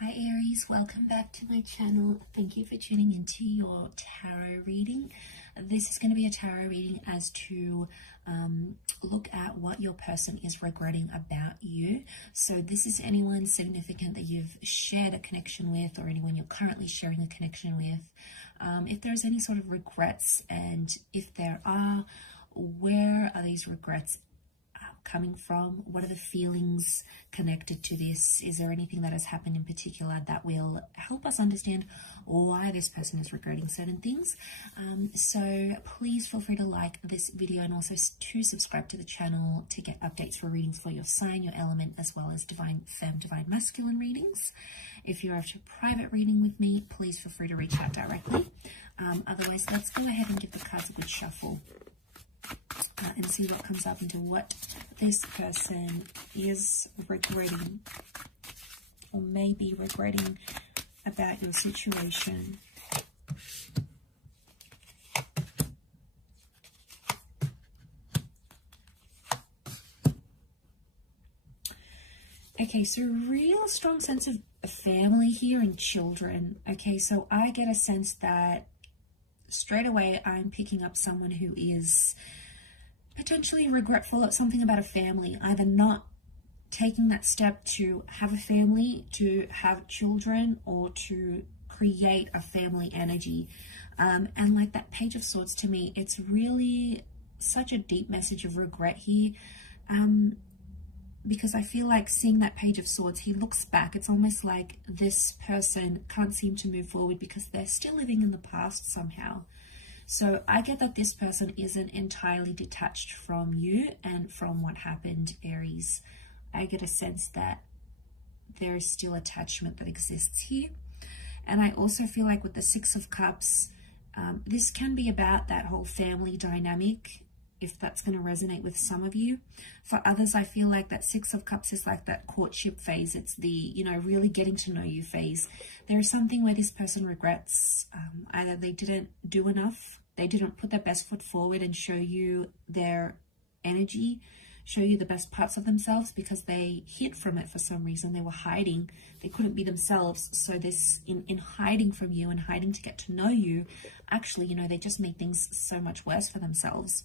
Hi Aries, welcome back to my channel. Thank you for tuning into your tarot reading. This is going to be a tarot reading as to look at what your person is regretting about you. So this is anyone significant that you've shared a connection with, or anyone you're currently sharing a connection with. If there's any sort of regrets, and if there are, where are these regrets coming from? What are the feelings connected to this? Is there anything that has happened in particular that will help us understand why this person is regretting certain things? So please feel free to like this video, and also to subscribe to the channel to get updates for readings for your sign, your element, as well as divine femme, divine masculine readings. If you're after a private reading with me, please feel free to reach out directly. Otherwise, let's go ahead and give the cards a good shuffle. And see what comes up into what this person is regretting, or maybe regretting about your situation. Okay, so real strong sense of family here and children. Okay, so I get a sense that straight away I'm picking up someone who is potentially regretful at something about a family, either not taking that step to have a family, to have children, or to create a family energy. And like that Page of Swords, to me, it's really such a deep message of regret here. Because I feel like seeing that Page of Swords, he looks back. It's almost like this person can't seem to move forward because they're still living in the past somehow. So I get that this person isn't entirely detached from you and from what happened, Aries. I get a sense that there is still attachment that exists here. And I also feel like with the Six of Cups, this can be about that whole family dynamic, if that's going to resonate with some of you. For others, I feel like that Six of Cups is like that courtship phase. It's the, really getting to know you phase. There is something where this person regrets either they didn't do enough, they didn't put their best foot forward and show you their energy, show you the best parts of themselves, because they hid from it for some reason. They were hiding. They couldn't be themselves. So this, in hiding from you and hiding to get to know you, actually, they just made things so much worse for themselves.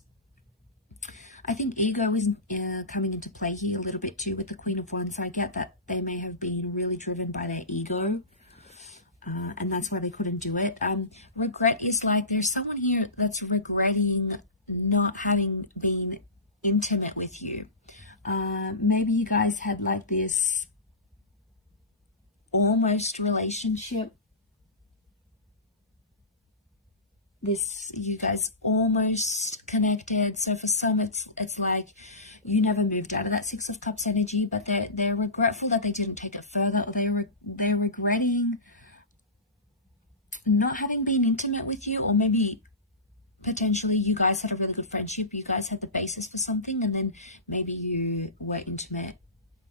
I think ego is coming into play here a little bit too with the Queen of Wands. I get that they may have been really driven by their ego, and that's why they couldn't do it. Regret is like there's someone here that's regretting not having been intimate with you. Maybe you guys had like this almost relationship. You guys almost connected. So for some, it's like you never moved out of that Six of Cups energy, but they're regretful that they didn't take it further, or they're regretting not having been intimate with you, or maybe potentially you guys had a really good friendship, you guys had the basis for something, and then maybe you were intimate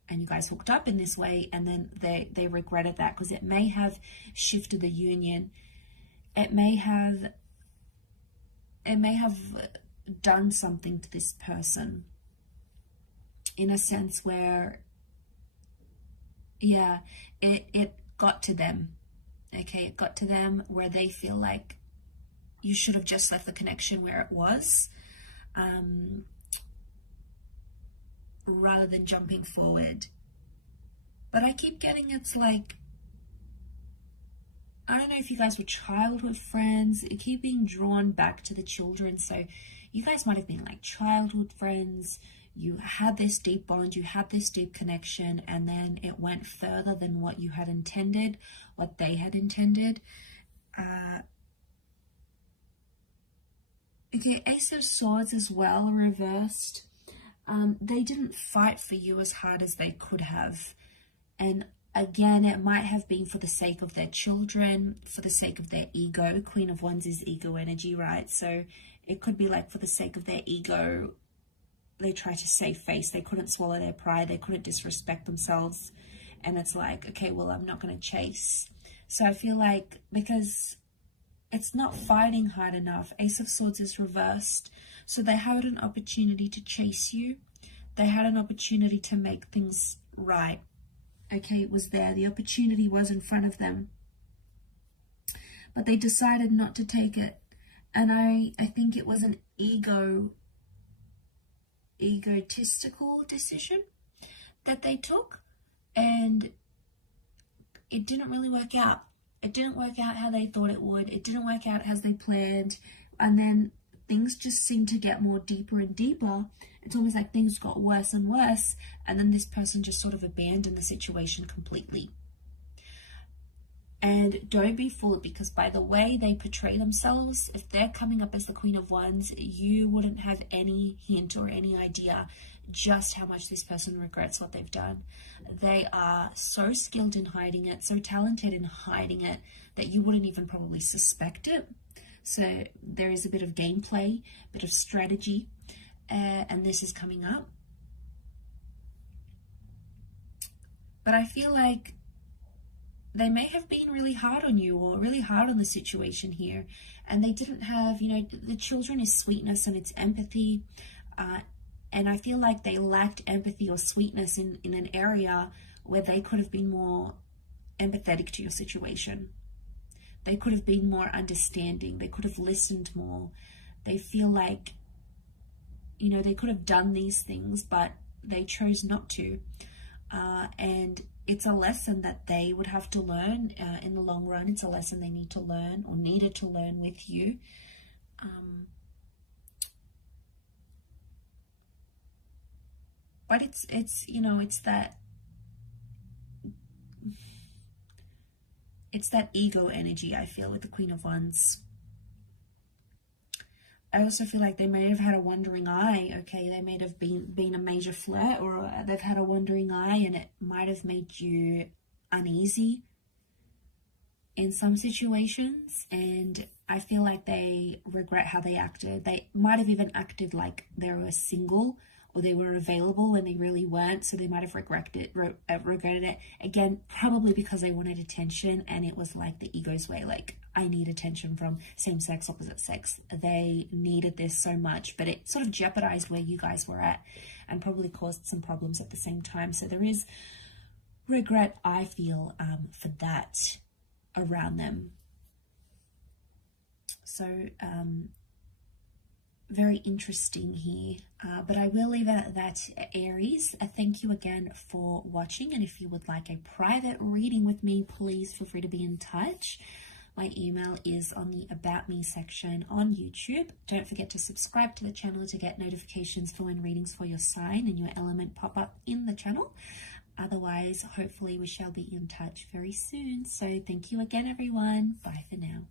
and you guys hooked up in this way, and then they regretted that because it may have shifted the union. It may have done something to this person in a sense where, yeah, it got to them. Okay, it got to them where they feel like you should have just left the connection where it was, rather than jumping forward. But I keep getting, it's like, I don't know if you guys were childhood friends. You keep being drawn back to the children. So you guys might have been like childhood friends. You had this deep bond, you had this deep connection, and then it went further than what you had intended, what they had intended. Okay, Ace of Swords as well, reversed. They didn't fight for you as hard as they could have. And again, it might have been for the sake of their children, for the sake of their ego. Queen of Wands is ego energy, right? So it could be like for the sake of their ego, they try to save face. They couldn't swallow their pride. They couldn't disrespect themselves. And it's like, okay, well, I'm not going to chase. So I feel like because it's not fighting hard enough, Ace of Swords is reversed. So they had an opportunity to chase you. They had an opportunity to make things right. okay, it was there. The opportunity was in front of them, but they decided not to take it. And I think it was an egotistical decision that they took, and it didn't really work out. It didn't work out how they thought it would. It didn't work out as they planned. And then things just seemed to get more deeper and deeper. It's almost like things got worse and worse. And then this person just sort of abandoned the situation completely. And don't be fooled, because by the way they portray themselves, if they're coming up as the Queen of Wands, you wouldn't have any hint or any idea just how much this person regrets what they've done. They are so skilled in hiding it, so talented in hiding it, that you wouldn't even probably suspect it. So there is a bit of gameplay, a bit of strategy, and this is coming up. But I feel like they may have been really hard on you, or really hard on the situation here, and they didn't have, you know, the children is sweetness and it's empathy, and I feel like they lacked empathy or sweetness in an area where they could have been more empathetic to your situation. They could have been more understanding. They could have listened more. They feel like, you know, they could have done these things, but they chose not to. And it's a lesson that they would have to learn in the long run. It's a lesson they need to learn, or needed to learn with you. But it's you know, it's that ego energy, I feel, with the Queen of Wands. I also feel like they may have had a wandering eye, okay? They may have been a major flirt, or they've had a wandering eye, and it might have made you uneasy in some situations. And I feel like they regret how they acted. They might have even acted like they were single, or they were available when they really weren't, so they might have regretted it. Again, probably because they wanted attention, and it was like the ego's way, like, I need attention from same sex, opposite sex. They needed this so much, but it sort of jeopardized where you guys were at, and probably caused some problems at the same time. So there is regret, I feel, for that around them. So, very interesting here, but I will leave it at that, Aries. Thank you again for watching, and if you would like a private reading with me, please feel free to be in touch. My email is on the About Me section on YouTube. Don't forget to subscribe to the channel to get notifications for when readings for your sign and your element pop up in the channel. Otherwise, hopefully we shall be in touch very soon. So thank you again, everyone. Bye for now.